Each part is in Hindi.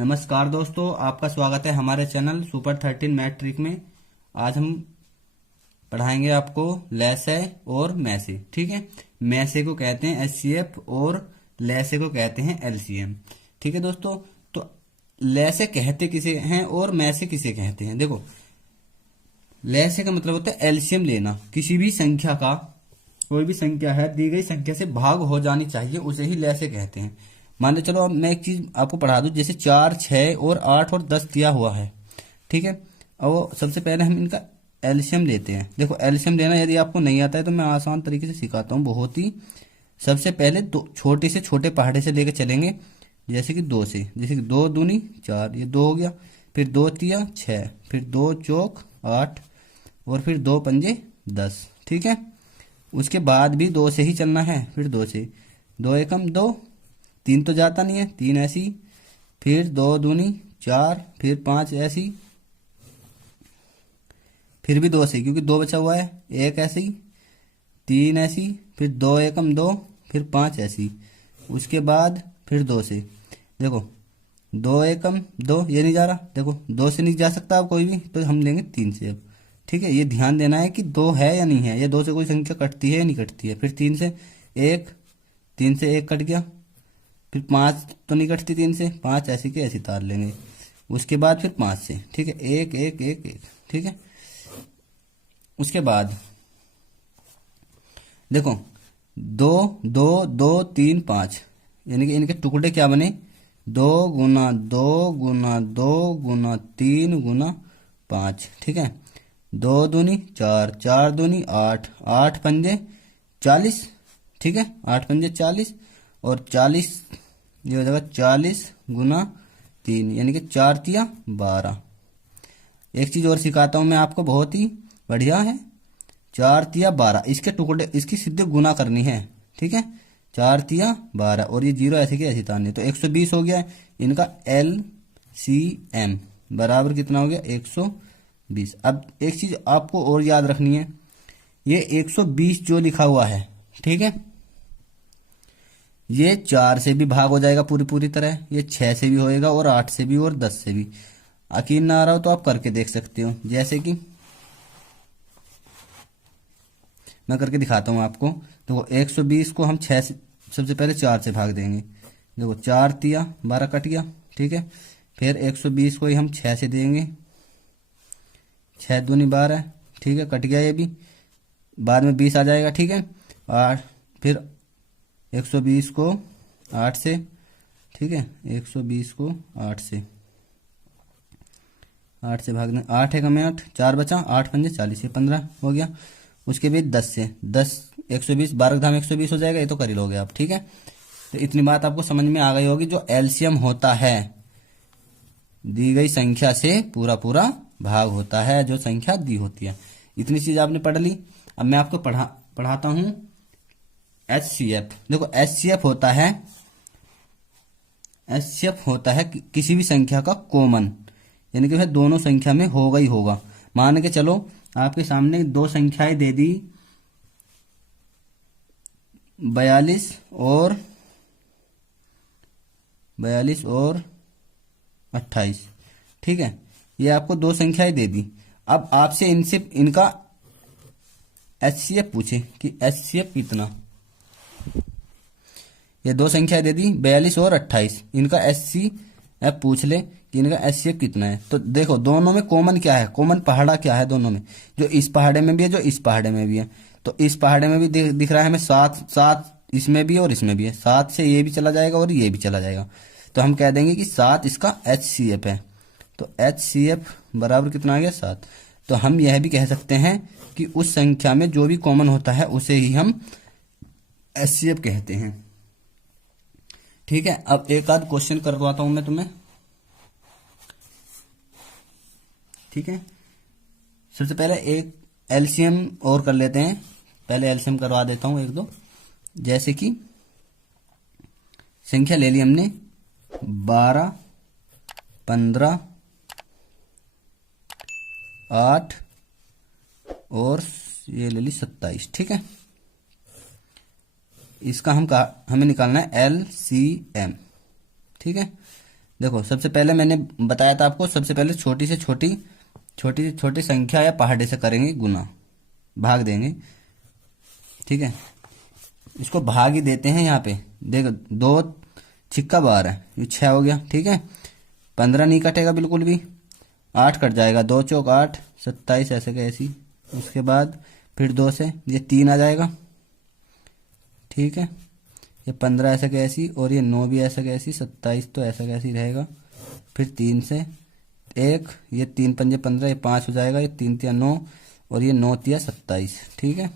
नमस्कार दोस्तों, आपका स्वागत है हमारे चैनल सुपर 13 मैथ ट्रिक में। आज हम पढ़ाएंगे आपको लैसे और मैसे। ठीक है, मैसे को कहते हैं एचसीएफ और लैसे को कहते हैं एलसीएम। ठीक है दोस्तों, तो लैसे कहते किसे हैं और मैसे किसे कहते हैं। देखो, लैसे का मतलब होता है एलसीएम लेना। किसी भी संख्या का, कोई भी संख्या है दी गई संख्या से भाग हो जानी चाहिए, उसे ही लैसे कहते हैं। मान लो, चलो अब मैं एक चीज आपको पढ़ा दूं। जैसे 4, 6 और 8 और 10 दिया हुआ है। ठीक है, अब वो सबसे पहले हम इनका एलसीएम लेते हैं। देखो, एलसीएम लेना यदि आपको नहीं आता है तो मैं आसान तरीके से सिखाता हूँ बहुत ही। सबसे पहले दो छोटे से छोटे पहाड़े से लेके चलेंगे। जैसे कि 2 से, जैसे कि 2 दूनी 4, ये 2 हो गया। फिर 2 तिया 6, फिर 2 चौक 8 और फिर 2 पंजे 10। ठीक है, उसके बाद भी 2 से ही चलना है। फिर 2 से, 2 एकम 2, 3 तो जाता नहीं है, 3 ऐसी। फिर 2 दूनी 4, फिर 5 ऐसी। फिर भी 2 से, क्योंकि 2 बचा हुआ है, 1 ऐसी, 3 ऐसी। फिर 2 एकम 2, फिर 5 ऐसी। उसके बाद फिर 2 से, देखो 2 एकम 2, ये नहीं जा रहा। देखो 2 से नहीं जा सकता अब कोई भी, तो हम लेंगे 3 से अब। ठीक है, ये ध्यान देना है कि 2 है या नहीं है, ये 2 से कोई संख्या कटती है या नहीं कटती है। फिर 3 से 1, 3 से 1 कट गया। फिर 5 तो नहीं कटती 3 से, 5 ऐसी के ऐसी तार लेंगे। उसके बाद फिर 5 से, ठीक है, 1 1 1 1। ठीक है, उसके बाद देखो 2 2 2 3 5, यानी कि इनके टुकड़े क्या बने, 2 गुना 2 गुना 2 गुना 3 गुना 5। ठीक है, 2 दूनी 4, 4 दूनी 8, 8 पंजे 40। ठीक है, 8 पंजे 40 और 40, ये हो जाएगा 40 गुना 3, यानी कि 4 तिया 12। एक चीज और सिखाता हूं मैं आपको, बहुत ही बढ़िया है। 4 तिया 12, इसके टुकड़े, इसकी सीधे गुना करनी है। ठीक है, 4 तिया 12 और ये 0 ऐसे की ऐसी तारनी, तो 120 हो गया है। इनका एल सी एम बराबर कितना हो गया, 120। अब एक चीज आपको और याद रखनी है, ये 120 जो लिखा हुआ है, ठीक है, ये 4 से भी भाग हो जाएगा पूरी पूरी तरह, ये 6 से भी होएगा और 8 से भी और 10 से भी। यकीन ना आ रहा हो तो आप करके देख सकते हो। जैसे कि मैं करके दिखाता हूं आपको। देखो 120 को हम 6 से, सबसे पहले 4 से भाग देंगे। देखो 4 तिया 12 कट गया। ठीक है, फिर 120 को ही हम 6 से देंगे, 6 दूनी 12। ठीक है, कट गया ये भी, बाद में 20 आ जाएगा। ठीक है, और फिर 120 को 8 से, ठीक है, 120 को 8 से, 8 से भागना, 8 है कम 8, 4 बचा, 8 पंजे 40, ये 15 हो गया। उसके बाद 10 से, 10 120, 12 धाम 120 हो जाएगा, ये तो कर ही लोगे आप। ठीक है, तो इतनी बात आपको समझ में आ गई होगी। जो एलसीएम होता है, दी गई संख्या से पूरा पूरा भाग होता है जो संख्या दी होती है। इतनी चीज आपने पढ़ ली। अब मैं आपको पढ़ाता हूं एचसीएफ। देखो एचसीएफ होता है, एचसीएफ होता है किसी भी संख्या का कॉमन, यानी कि वह दोनों संख्या में होगा ही होगा। मान के चलो आपके सामने दो संख्याएं दे दी, 42 और 28। ठीक है, ये आपको दो संख्याएं दे दी। अब आपसे इनसे इनका एचसीएफ पूछे कि एचसीएफ कितना, ये दो संख्याएं दे दी 42 और 28, इनका एचसीएफ पूछ ले कि इनका एचसीएफ कितना है। तो देखो दोनों में कॉमन क्या है, कॉमन पहाड़ा क्या है दोनों में, जो इस पहाड़े में भी है जो इस पहाड़े में भी है। तो इस पहाड़े में भी दिख रहा है हमें 7, 7 इसमें भी और इसमें भी है, 7 से ये भी चला जाएगा और ये भी चला जाएगा। तो हम कह देंगे कि 7 इसका एचसीएफ है। तो एचसीएफ बराबर कितना आ गया, 7। तो हम यह भी कह सकते हैं कि उस संख्या में जो भी कॉमन होता है उसे ही हम एचसीएफ कहते हैं। ठीक है, अब एक आध क्वेश्चन करवाता हूं मैं तुम्हें। ठीक है, सबसे पहले एक एलसीएम और कर लेते हैं। पहले एलसीएम करवा देता हूं एक दो। जैसे कि संख्या ले ली हमने 12, 15, 8 और ये ले ली 27। ठीक है, इसका हमें निकालना है एलसीएम। ठीक है, देखो सबसे पहले मैंने बताया था आपको, सबसे पहले छोटी से छोटी छोटी से छोटी संख्या या पहाड़े से करेंगे गुना, भाग देंगे। ठीक है, इसको भाग ही देते हैं यहाँ पे। देखो 2 छिक्का 12, ये 6 हो गया। ठीक है, 15 नहीं कटेगा बिल्कुल भी, 8 कट जाएगा, 2 चौक 8, 27 ऐसे का ऐसी। उसके बाद फिर 2 से ये 3 आ जाएगा। ठीक है, ये 15 ऐसे का ऐसी, और ये 9 भी ऐसे का ऐसी, 27 तो ऐसा कैसी रहेगा। फिर 3 से 1, ये 3 पंजे 15, ये 5 हो जाएगा, ये 3 तिया 9, और ये 9 तिया 27। ठीक है,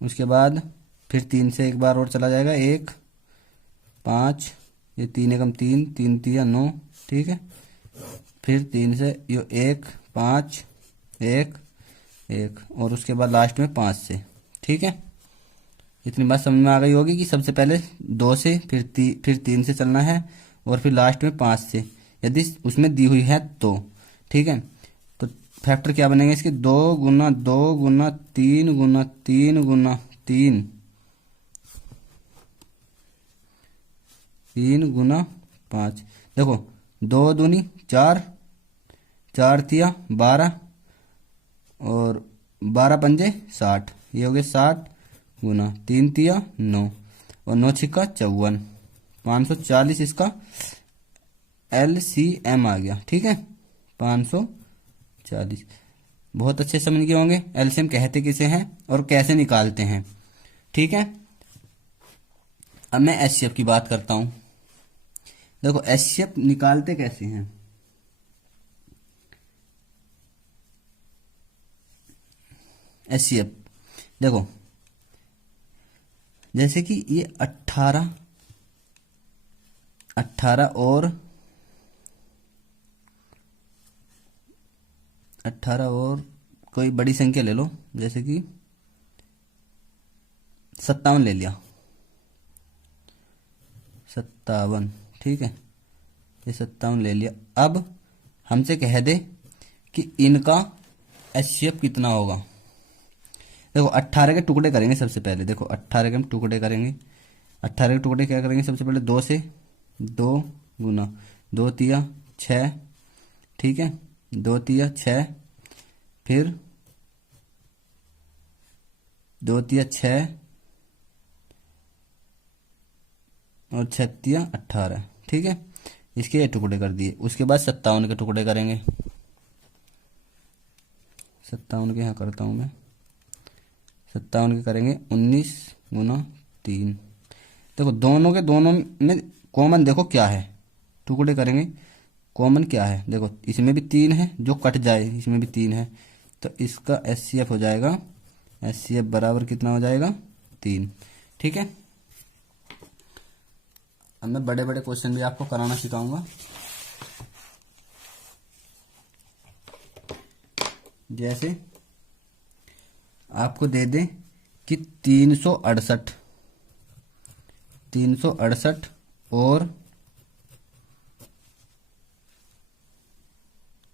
उसके बाद फिर 3 से एक बार और चला जाएगा, 1 5, ये 3 एकम 3, 3 तिया 9। ठीक है, फिर 3 से ये 1 5 1 1, और उसके बाद लास्ट में 5 से। ठीक है, इतनी बात समझ में आ गई होगी कि सबसे पहले 2 से, फिर 3 से चलना है, और फिर लास्ट में 5 से, यदि उसमें दी हुई है तो। ठीक है, तो फैक्टर क्या बनेंगे इसके, 2 गुना 2 गुना 3 गुना 3 गुना 3 गुना 5। देखो 2 दूनी 4, 4 तिया 12, और 12 पंजे 60, ये हो गए 60 गुना 3 तिया 9, और 9 छिक्का 54, 540 इसका LCM आ गया। ठीक है, 540। बहुत अच्छे समझ गए होंगे एलसीएम कहते किसे हैं और कैसे निकालते हैं। ठीक है, अब मैं एचसीएफ की बात करता हूं। देखो एचसीएफ निकालते कैसे हैं। एचसीएफ देखो, जैसे कि ये 18 और कोई बड़ी संख्या ले लो, जैसे कि 57 ले लिया, 57। ठीक है, ये 57 ले लिया। अब हमसे कह दे कि इनका एचसीएफ कितना होगा। देखो 18 के टुकड़े करेंगे सबसे पहले। देखो 18 के हम टुकड़े करेंगे। 18 के टुकड़े क्या करेंगे, सबसे पहले 2 से, 2 गुना 2 तिया 6। ठीक है, 2 तिया 6, फिर 2 तिया 6, और 6 तिया 18। ठीक है, इसके ये टुकड़े कर दिए। उसके बाद 57 के टुकड़े करेंगे। 57 के यहाँ करता हूँ मैं। 57 के करेंगे 19 गुना 3। देखो दोनों में कॉमन देखो क्या है, टुकड़े करेंगे कॉमन क्या है। देखो इसमें भी 3 है, जो कट जाए इसमें भी 3 है, तो इसका एचसीएफ हो जाएगा, एचसीएफ बराबर कितना हो जाएगा 3। ठीक है, अब मैं बड़े बड़े क्वेश्चन भी आपको कराना सिखाऊंगा। जैसे आपको दे दें कि 368 और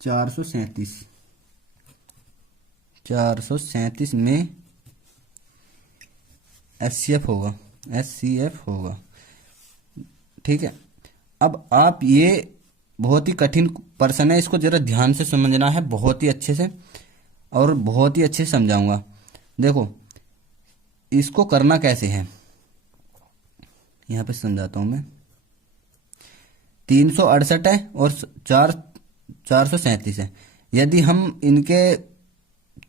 437 में एचसीएफ होगा। ठीक है, अब आप ये बहुत ही कठिन प्रश्न है, इसको जरा ध्यान से समझना है, बहुत ही अच्छे से, और बहुत ही अच्छे से समझाऊंगा। देखो इसको करना कैसे है, यहां पे समझाता हूं मैं। 368 है और 437 है। यदि हम इनके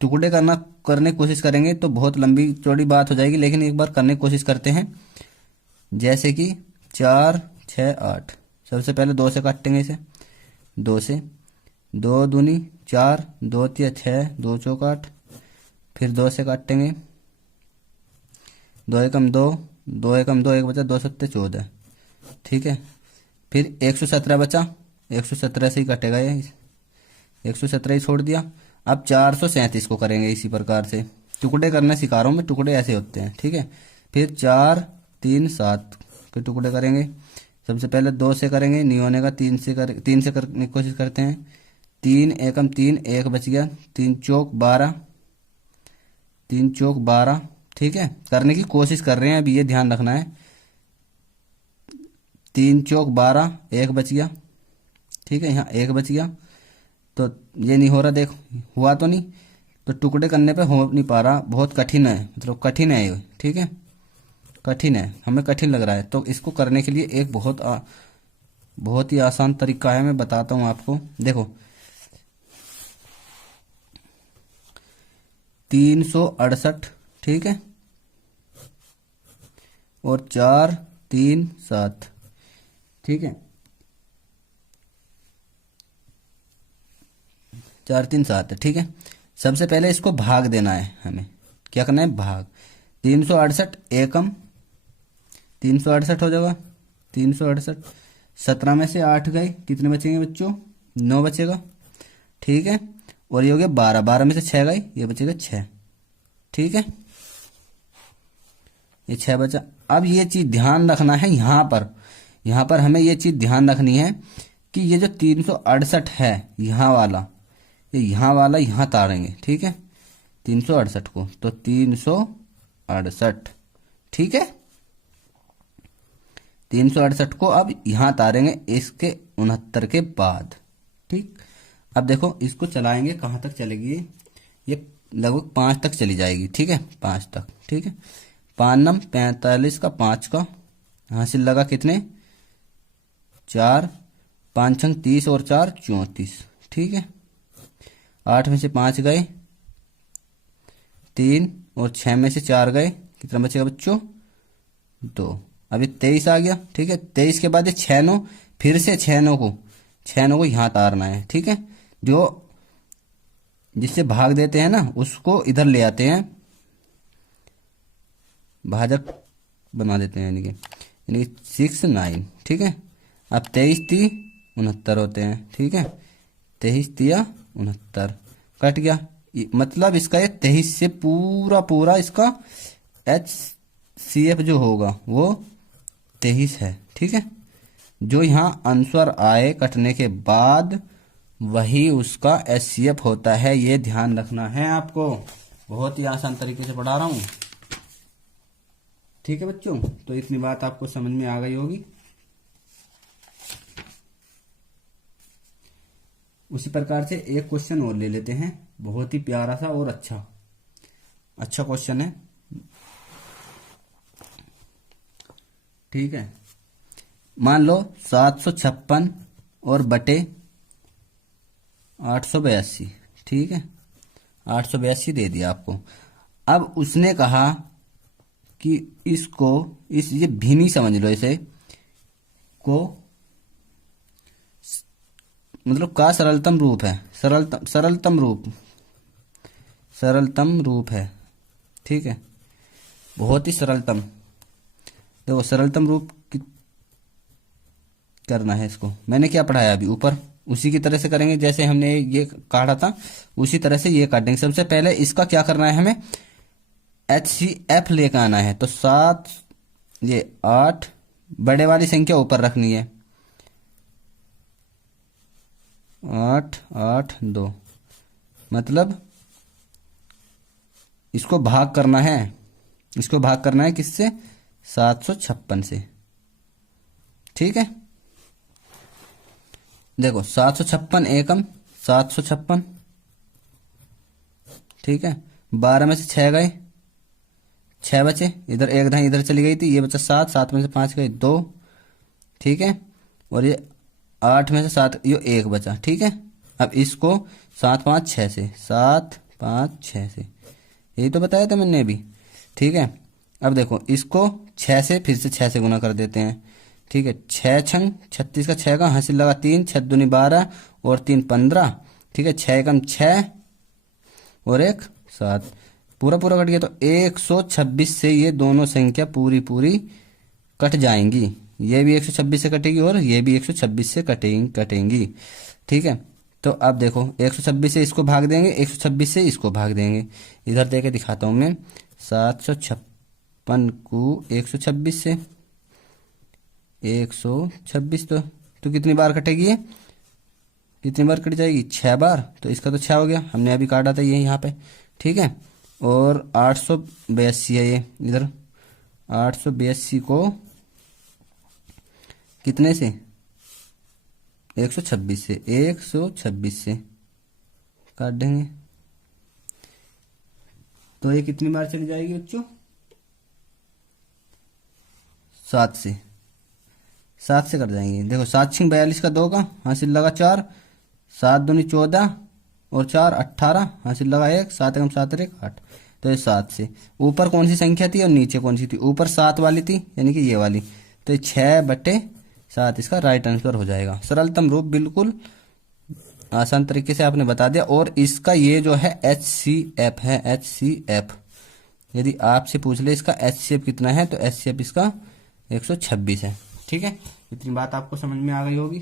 टुकड़े करने की कोशिश करेंगे तो बहुत लंबी चौड़ी बात हो जाएगी, लेकिन एक बार करने की कोशिश करते हैं। जैसे कि 4 6 8, सबसे पहले 2 से काटेंगे इसे। 2 से 2 दूनी 4, 2 तिया 6, 2 चौक 8, फिर 2 से काटेंगे, 2 एकम 2, 2 एकम 2, 1 बचा, 2 सत्ते 14। ठीक है, फिर 117 बचा, 117 से ही कटेगा ये, 117 ही छोड़ दिया। अब 437 को करेंगे इसी प्रकार से, टुकड़े करना सिखा रहा हूं मैं, टुकड़े ऐसे होते हैं। ठीक है, फिर 4 3 7 के टुकड़े करेंगे। सबसे पहले 2 से करेंगे, नहीं होने का 3 से करने की कोशिश करते हैं। 3 एकम 3, 1 बच गया, 3 चौक 12, 3 चौक 12। ठीक है, करने की कोशिश कर रहे हैं, अभी ये ध्यान रखना है। तीन चौक 12, एक बच गया। ठीक है, यहाँ एक बच गया। तो ये नहीं हो रहा, देखो हुआ तो नहीं, तो टुकड़े करने पे हो नहीं पा रहा, बहुत कठिन है, मतलब कठिन है ये। ठीक है, कठिन है, हमें कठिन लग रहा है। तो इसको करने के लिए एक बहुत ही आसान तरीका है, मैं बताता हूँ आपको। देखो 368, ठीक है, और 4 3 7, ठीक है, 4 3 7, ठीक है। सबसे पहले इसको भाग देना है, हमें क्या करना है, भाग। 368 एकम 368 हो जाएगा, 368, 17 में से 8 गए, कितने बचेंगे बच्चों, 9 बचेगा। ठीक है, और ये हो गया 12, 12 में से 6 गए, ये बचेगा 6। ठीक है, ये 6 बचा। अब ये चीज ध्यान रखना है, यहाँ पर हमें ये चीज ध्यान रखनी है कि ये जो 368 है, यहाँ वाला, ये यहाँ वाला यहाँ तारेंगे। ठीक है, 368 को, तो 368, ठीक है, 368 को अब यहाँ तारेंगे इसके 69 के बाद। ठीक, अब देखो इसको चलाएंगे, कहाँ तक चलेगी ये लगभग 5 तक चली जाएगी। ठीक है, 5 तक। ठीक है, 5 नम 45 का 5 का हासिल लगा कितने, 4, 5 छंग 30 और 4 34। ठीक है, 8 में से 5 गए, 3, और 6 में से 4 गए, कितना बचेगा बच्चों, 2। अभी 23 आ गया। ठीक है, 23 के बाद ये 6 9, फिर से 6 9 को यहाँ तारना है। ठीक है, जो जिससे भाग देते हैं ना उसको इधर ले आते हैं, भाजक बना देते हैं, यानी कि 6 9। ठीक है, अब 23 3 69 होते हैं। ठीक है, 23 3 69 कट गया, मतलब इसका ये 23 से पूरा इसका HCF जो होगा वो 23 है। ठीक है, जो यहाँ आंसर आए कटने के बाद वही उसका HCF होता है, ये ध्यान रखना है आपको। बहुत ही आसान तरीके से पढ़ा रहा हूं। ठीक है बच्चों, तो इतनी बात आपको समझ में आ गई होगी। उसी प्रकार से एक क्वेश्चन और ले लेते हैं, बहुत ही प्यारा सा और अच्छा क्वेश्चन है। ठीक है, मान लो 756 और बटे 882। ठीक है, 882 दे दिया आपको। अब उसने कहा कि इसको ये भीनी समझ लो, इसे को मतलब का सरलतम रूप है, सरलतम रूप है। ठीक है, बहुत ही सरलतम। देखो सरलतम रूप करना है इसको, मैंने क्या पढ़ाया अभी ऊपर, उसी की तरह से करेंगे, जैसे हमने ये काटा था उसी तरह से ये काटेंगे। सबसे पहले इसका क्या करना है, हमें HCF लेकर आना है। तो 7 ये 8 बड़े वाली संख्या ऊपर रखनी है, 8 8 2, मतलब इसको भाग करना है, किससे, 756 से। ठीक है, देखो 756 एकम 756। ठीक है, 12 में से 6 गए, 6 बचे, इधर एक धाई इधर चली गई थी, ये बचा 7, 7 में से 5 गए 2। ठीक है, और ये 8 में से 7, ये 1 बचा। ठीक है, अब इसको 7 5 6 से, 7 5 6 से, यही तो बताया था मैंने अभी। ठीक है, अब देखो इसको 6 से फिर से 6 से गुना कर देते हैं। ठीक है, 6 छंग 36 का 6 का हासिल लगा 3, 6 दूनी 12 और 3 15। ठीक है, 6 एकम 6 और 1 7, पूरा कट गया। तो 126 से ये दोनों संख्या पूरी कट जाएंगी, ये भी 126 से कटेगी और ये भी 126 से कटेंगी। ठीक है, तो अब देखो 126 से इसको भाग देंगे, 126 से इसको भाग देंगे। इधर देके दिखाता हूं मैं, 756 को 126 से, 126 तो कितनी बार कटेगी ये, कितनी बार कट जाएगी, 6 बार। तो इसका तो 6 हो गया, हमने अभी काटा था ये यहाँ पे। ठीक है, और 882 है ये, इधर 882 को कितने से? 126 से, 126 से काट देंगे तो ये कितनी बार चली जाएगी बच्चों? 7 से, 7 से कट जाएंगे। देखो 7 छिंग 42 का 2 का हासिल लगा 4, 7 दूनी 14 और 4 18 हासिल लगा 1, 7 एकम 7 1 8। तो ये 7 से ऊपर कौन सी संख्या थी और नीचे कौन सी थी? ऊपर 7 वाली थी यानी कि ये वाली, तो ये 6/7 इसका राइट आंसर हो जाएगा। सरलतम रूप, बिल्कुल आसान तरीके से आपने बता दिया। और इसका ये जो है HCF है, HCF यदि आपसे पूछ ले इसका HCF कितना है तो HCF इसका 126 है। ठीक है, इतनी बात आपको समझ में आ गई होगी।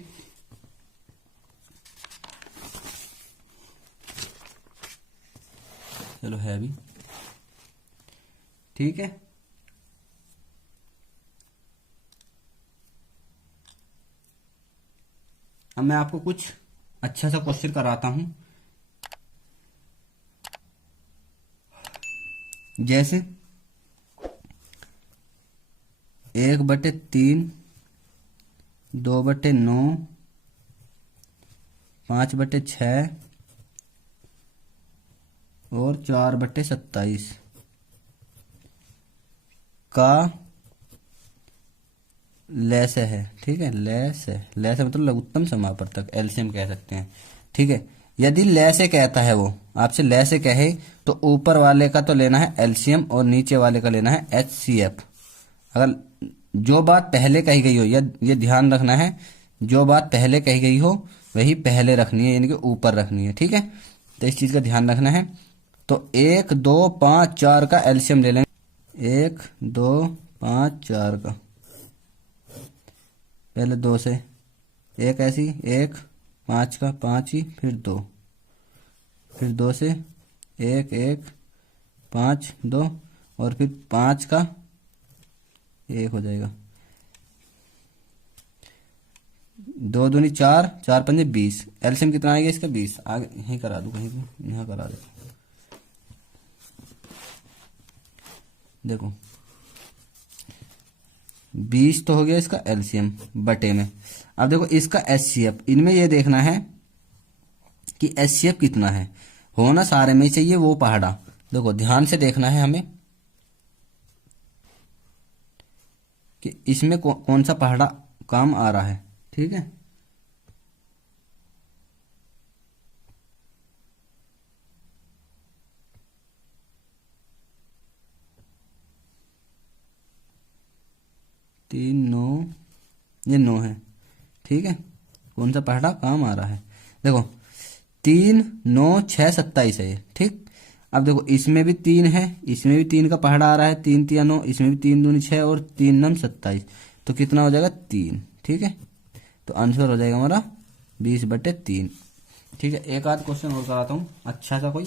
चलो है अभी ठीक है। अब मैं आपको कुछ अच्छा सा क्वेश्चन कराता हूं। जैसे 1/3, 2/9, 5/6 और 4/27 का लैस है। ठीक है, लैस है, लैस है मतलब लघुत्तम समापवर्तक, एलसीएम कह सकते हैं। ठीक है, यदि लैसे कहता है वो आपसे, लैसे कहे तो ऊपर वाले का तो लेना है एलसीएम और नीचे वाले का लेना है एचसीएफ। अगर जो बात पहले कही गई हो, ये ध्यान रखना है, जो बात पहले कही गई हो वही पहले रखनी है, यानी कि ऊपर रखनी है। ठीक है, तो इस चीज का ध्यान रखना है। तो 1 2 5 4 का एलसीएम ले लेंगे। 1 2 5 4 का पहले 2 से, एक ऐसी 1 5 का 5 ही, फिर 2, फिर 2 से 1 1 5 2 और फिर 5 का 1 हो जाएगा। 2 दूनी 4, 4 पंजे 20। एलसीएम कितना आएगा इसका? 20। आगे यहीं करा दूं, कहीं यहाँ करा दो। देखो 20 तो हो गया इसका एलसीएम बटे में। अब देखो इसका एचसीएफ, इनमें ये देखना है कि एचसीएफ कितना है। होना सारे में चाहिए वो पहाड़ा। देखो ध्यान से देखना है हमें कि इसमें कौन सा पहाड़ा काम आ रहा है। ठीक है, तीन 9, ये 9 है। ठीक है, कौन सा पहाड़ा काम आ रहा है? देखो 3 9 6 27 है ये। ठीक, अब देखो इसमें भी 3 है, इसमें भी 3 का पहाड़ा आ रहा है, 3 3 9, इसमें भी 3 दूनी 6 और 3 9 27। तो कितना हो जाएगा? 3। ठीक है, तो आंसर हो जाएगा हमारा 20/3। ठीक है, एक आध क्वेश्चन और कराता हूँ अच्छा सा, कोई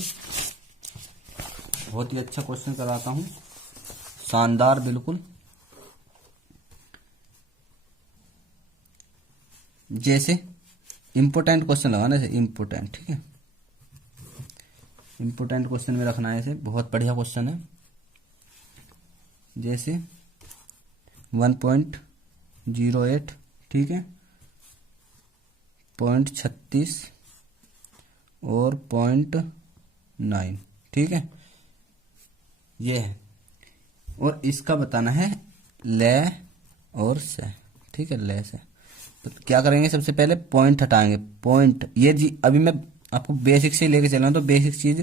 बहुत ही अच्छा क्वेश्चन कराता हूँ, शानदार बिल्कुल। जैसे इम्पोर्टेंट क्वेश्चन लगाना है, इम्पोर्टेंट। ठीक है, इम्पोर्टेंट क्वेश्चन में रखना है इसे, बहुत बढ़िया क्वेश्चन है। जैसे 1.08, ठीक है, 0.36 और 0.9। ठीक है, ये है, और इसका बताना है ले और से। ठीक है, ले से तो क्या करेंगे? सबसे पहले पॉइंट हटाएंगे। पॉइंट ये जी, अभी मैं आपको बेसिक से लेके चल रहा हूं तो बेसिक चीज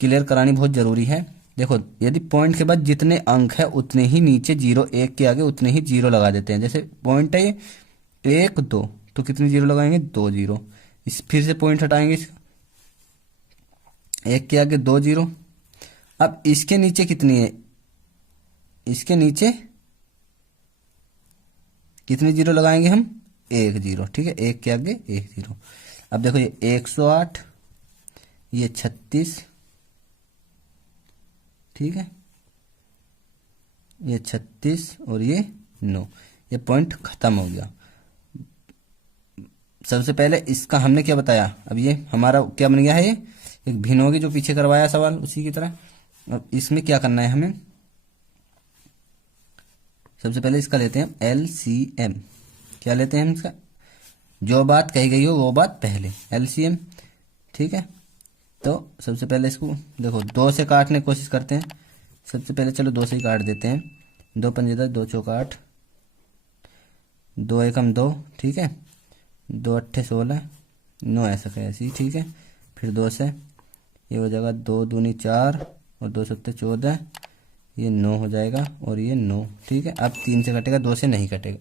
क्लियर करानी बहुत जरूरी है। देखो यदि पॉइंट के बाद जितने अंक है उतने ही नीचे जीरो, एक के आगे उतने ही जीरो लगा देते हैं। जैसे पॉइंट है ये 1 2, तो कितने जीरो लगाएंगे? 2 जीरो। इस फिर से पॉइंट हटाएंगे, एक के आगे 2 जीरो। अब इसके नीचे कितनी है? इसके नीचे कितने जीरो लगाएंगे हम? 1 जीरो। ठीक है, एक के आगे 1 जीरो। अब देखो ये 108, ये 36, ठीक है, ये 36 और ये 9। ये पॉइंट खत्म हो गया। सबसे पहले इसका हमने क्या बताया? अब ये हमारा क्या बन गया है? ये एक भिन्न होगी जो पीछे करवाया सवाल उसी की तरह। अब इसमें क्या करना है हमें? सबसे पहले इसका लेते हैं एलसीएम। क्या लेते हैं हम इसका, जो बात कही गई हो वो बात पहले, एलसीएम। ठीक है, तो सबसे पहले इसको देखो 2 से काटने की कोशिश करते हैं। सबसे पहले चलो 2 से ही काट देते हैं। 2 पंजे 10, 2 चौक 8, 2 एकम 2, ठीक है, 2 अट्ठे 16, 9 ऐसा का ऐसी, ठीक है। फिर 2 से ये हो जाएगा 2 दूनी 4 और 2 सत्ते 14, ये 9 हो जाएगा और ये 9, ठीक है। अब 3 से कटेगा, 2 से नहीं कटेगा।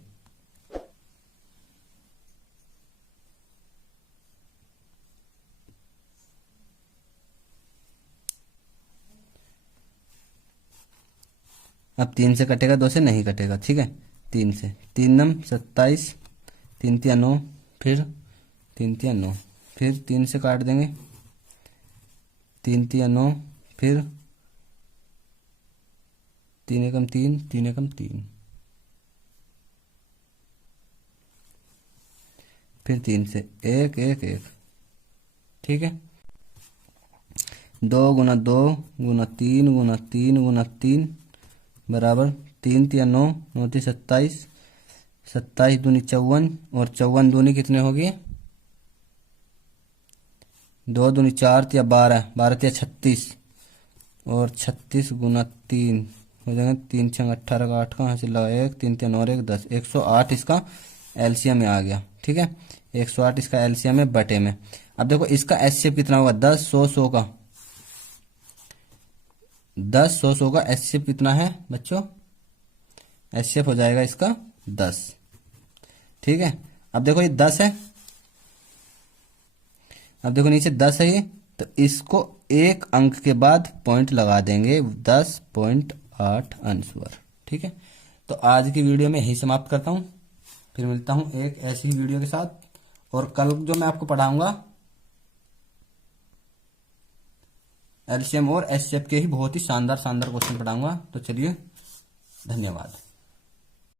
अब 3 से कटेगा, 2 से नहीं कटेगा, ठीक है। 3 से 3 नम 27, 3 तिया 9, फिर 3 तिया 9, फिर 3 से काट देंगे, 3 तिया 9, फिर 3 एकम 3, 3 एकम 3, फिर 3 से 1 1 1, ठीक है। 2 गुना 2 गुना 3 गुना 3 गुना 3 बराबर 3 तिया 9, 9 ती 27, 27 दूनी 54 और 54 दूनी कितने हो गए, 2 दूनी 4 तिया 12, 12 तिया 36 और 36 गुना 3 हो जाएगा 3 छंग 18 का 8 का हासिल लगा 1, 3 तिया 9 और 1 10, 108 इसका एलसीएम में आ गया, ठीक है। 108 इसका एलसीएम है बटे में। अब देखो इसका एचसीएफ कितना होगा, 10 100 100 का 10 100 100 का एचसीएफ कितना है बच्चों, एचसीएफ हो जाएगा इसका 10, ठीक है। अब देखो ये 10 है, अब देखो नीचे 10 है ये, तो इसको एक अंक के बाद पॉइंट लगा देंगे 10.8 आंसर, ठीक है। तो आज की वीडियो में यही समाप्त करता हूं, फिर मिलता हूं एक ऐसी वीडियो के साथ। और कल जो मैं आपको पढ़ाऊंगा एलसीएम और एचसीएफ के ही बहुत ही शानदार शानदार क्वेश्चन पढ़ाऊंगा। तो चलिए, धन्यवाद।